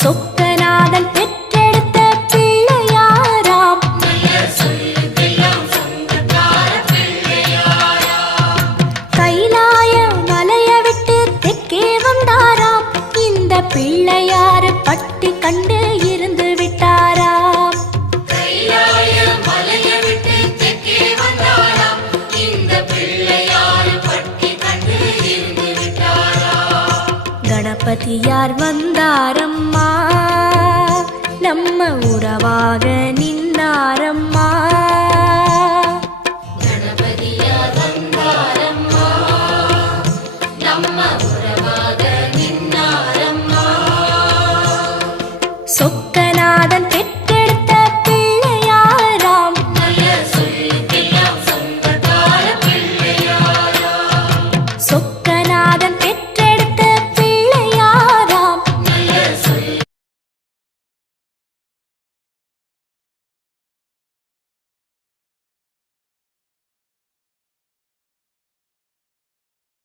சொக்கநாதன் பெற்றெடுத்த பிள்ளையாராம். கைலாய மலைய விட்டு தெற்கே வந்தாராம். இந்த பிள்ளையாரு பட்டி கண்டு இருந்து விட்டாராம். கணபதியார் வந்தாரம்மா, நம்ம உறவாக நின்னாரம்மா. கணபதியார் வந்தாரம்மா, நம்ம உறவாக நின்னாரம்மா. சொக்கநாதன்